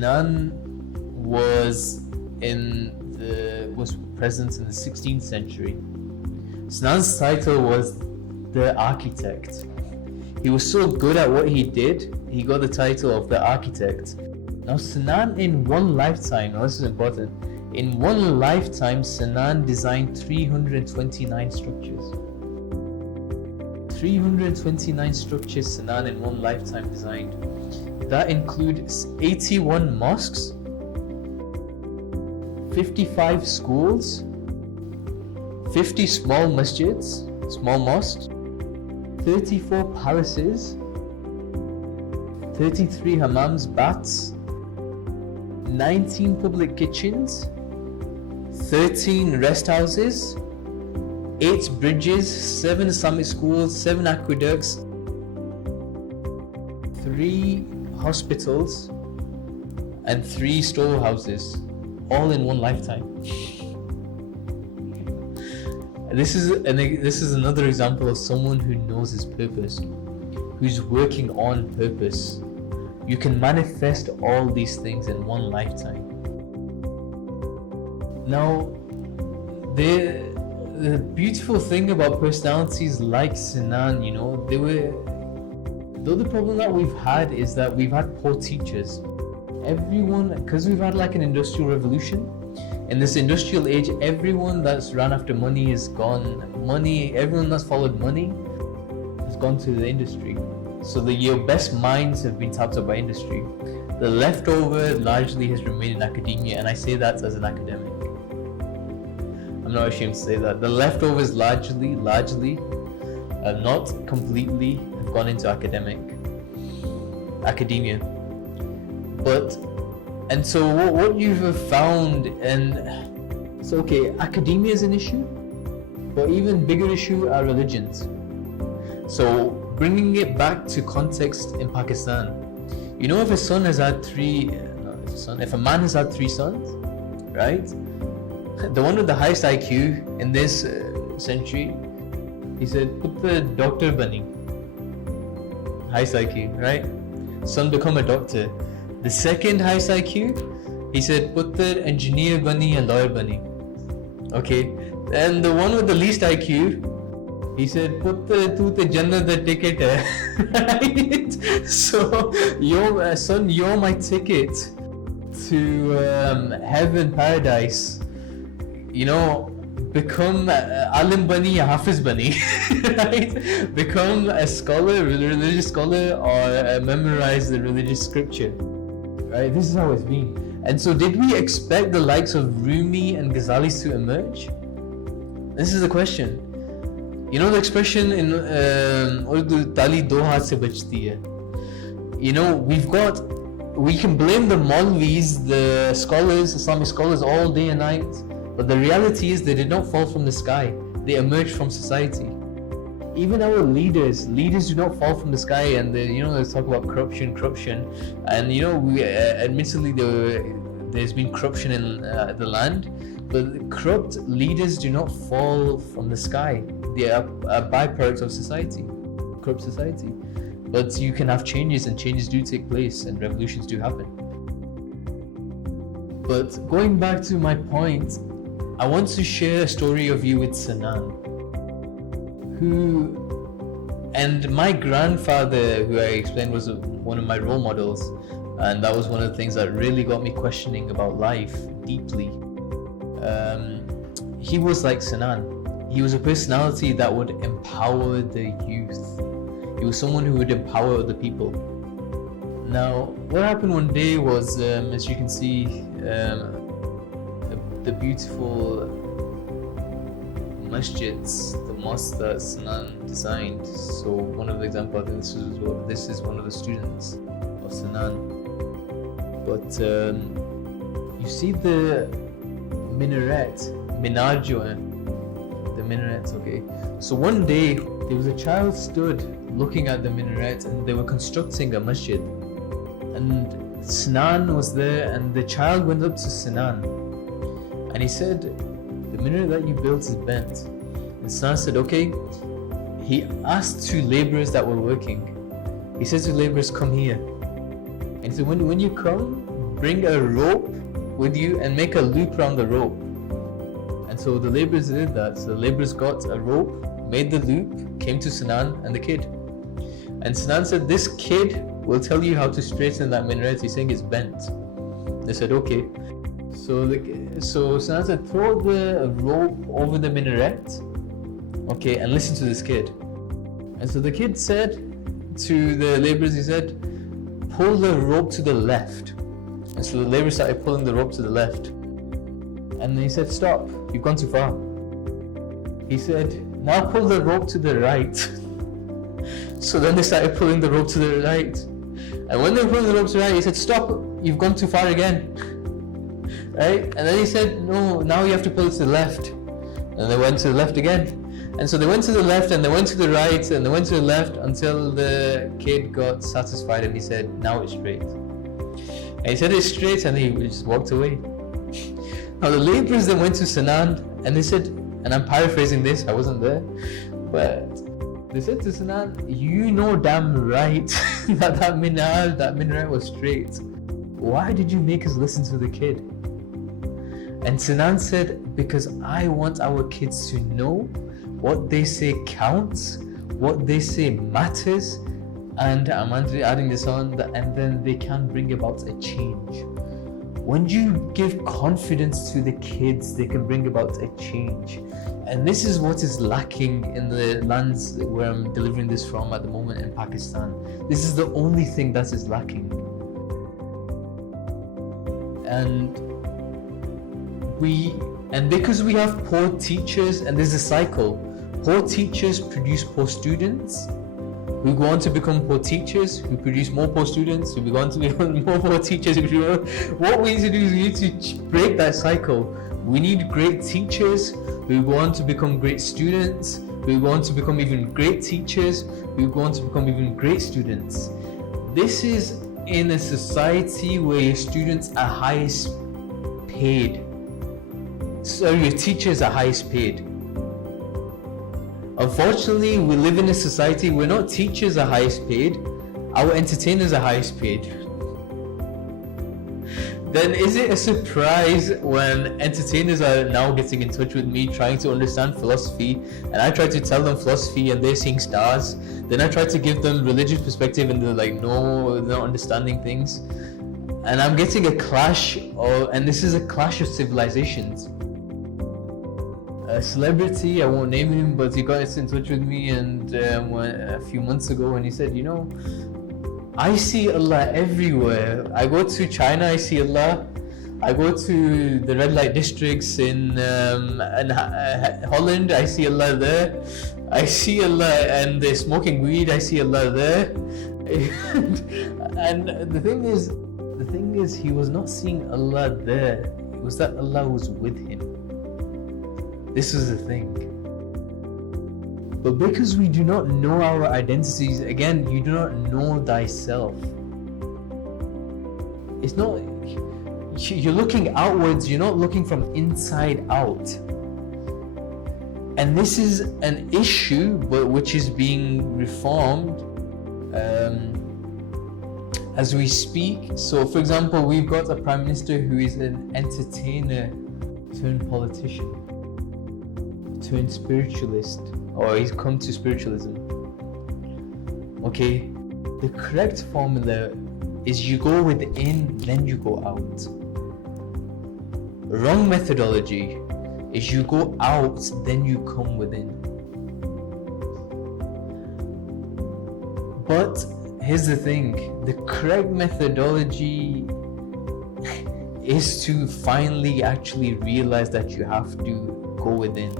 Sinan was present in the 16th century. Sinan's title was the architect. He was so good at what he did, he got the title of the architect. Now Sinan, in one lifetime, now this is important, in one lifetime Sinan designed 329 structures. 329 structures Sinan in one lifetime designed. That includes 81 mosques, 55 schools, 50 small masjids, small mosques, 34 palaces, 33 hammams, baths, 19 public kitchens, 13 rest houses, 8 bridges, 7 Islamic schools, 7 aqueducts, 3 hospitals, and 3 storehouses, all in one lifetime. This is another example of someone who knows his purpose, who's working on purpose. You can manifest all these things in one lifetime. Now, the beautiful thing about personalities like Sinan, the other problem that we've had is that we've had poor teachers. Everyone, because we've had like an industrial revolution, in this industrial age, everyone that's run after money is gone. Everyone that's followed money has gone to the industry. So your best minds have been tapped up by industry. The leftover largely has remained in academia, and I say that as an academic. I'm not ashamed to say that. The leftovers largely, not completely, have gone into academia. And so what you've found, academia is an issue, but even bigger issue are religions. So bringing it back to context in Pakistan, if a man has had 3 sons, right? The one with the highest IQ in this century, he said, put the doctor bunny, highest IQ, right? Son become a doctor. The second highest IQ, he said, put the engineer bunny and lawyer bunny. Okay. And the one with the least IQ, he said, put the Jannah the ticket. Right? So, son, you're my ticket to heaven, paradise. Become alim bani, hafiz bani. Right? Become a scholar, religious scholar, or memorize the religious scripture. Right? This is how it's been. And so did we expect the likes of Rumi and Ghazalis to emerge? This is the question. The expression in Urdu, tali do haath se bachti hai. We can blame the Maulvis, the scholars, Islamic scholars all day and night, but the reality is they did not fall from the sky. They emerged from society. Even our leaders do not fall from the sky, and they talk about corruption, and we admittedly there's been corruption in the land, but corrupt leaders do not fall from the sky. They are byproducts of society, corrupt society. But you can have changes, and changes do take place, and revolutions do happen. But going back to my point, I want to share a story of you with Sinan, and my grandfather, who I explained was one of my role models, and that was one of the things that really got me questioning about life deeply. He was like Sinan. He was a personality that would empower the youth. He was someone who would empower other people. Now, what happened one day was, as you can see, the beautiful masjids, the mosque that Sinan designed. So one of the examples, I think this is one of the students of Sinan. But you see the minar jo hai, the minarets, okay? So one day there was a child stood looking at the minaret, and they were constructing a masjid. And Sinan was there, and the child went up to Sinan and he said, the minaret that you built is bent. And Sinan said, okay. He asked 2 laborers that were working. He said to laborers, come here. And so when you come, bring a rope with you and make a loop around the rope. And so the laborers did that. So the laborers got a rope, made the loop, came to Sinan and the kid. And Sinan said, this kid will tell you how to straighten that minaret. He's saying it's bent. They said, okay. So Sinan said, throw the rope over the minaret, okay, and listen to this kid. And so the kid said to the laborers, he said, pull the rope to the left. And so the laborers started pulling the rope to the left. And then he said, stop, you've gone too far. He said, now pull the rope to the right. So then they started pulling the rope to the right. And when they were pulling the rope to the right, he said, stop, you've gone too far again. Right? And then he said, no, now you have to pull it to the left. And they went to the left again. And so they went to the left and they went to the right and they went to the left until the kid got satisfied and he said, now it's straight. And he said it's straight and he just walked away. Now the laborers then went to Sinan and they said, and I'm paraphrasing this, I wasn't there, but they said to Sinan, you know damn right that minaret was straight. Why did you make us listen to the kid? And Sinan said, because I want our kids to know what they say counts, what they say matters, and I'm adding this on, and then they can bring about a change. When you give confidence to the kids, they can bring about a change. And this is what is lacking in the lands where I'm delivering this from at the moment in Pakistan. This is the only thing that is lacking. And because we have poor teachers, and there's a cycle, poor teachers produce poor students, who go on to become poor teachers, who produce more poor students, who go on to become more poor teachers. What we need to do is we need to break that cycle. We need great teachers who go on to become great students, who go on to become even great teachers, who go on to become even great students. This is in a society where your students are highest paid. So your teachers are highest paid. Unfortunately, we live in a society where not teachers are highest paid, our entertainers are highest paid. Then is it a surprise when entertainers are now getting in touch with me trying to understand philosophy, and I try to tell them philosophy and they're seeing stars? Then I try to give them religious perspective and they're like, no, they're not understanding things. And I'm getting a clash, and this is a clash of civilizations. A celebrity, I won't name him, but he got in touch with me and a few months ago, and he said, you know, I see Allah everywhere. I go to China, I see Allah. I go to the red light districts in Holland, I see Allah there. I see Allah, and they're smoking weed, I see Allah there. And the thing is, he was not seeing Allah there. It was that Allah was with him. This is the thing. But because we do not know our identities, again, you do not know thyself. It's not, you're looking outwards, you're not looking from inside out. And this is an issue, but which is being reformed as we speak. So for example, we've got a Prime Minister who is an entertainer turned politician, turned spiritualist, or he's come to spiritualism. Okay, the correct formula is you go within, then you go out. Wrong methodology is you go out, then you come within. But here's the thing, the correct methodology is to finally actually realize that you have to go within.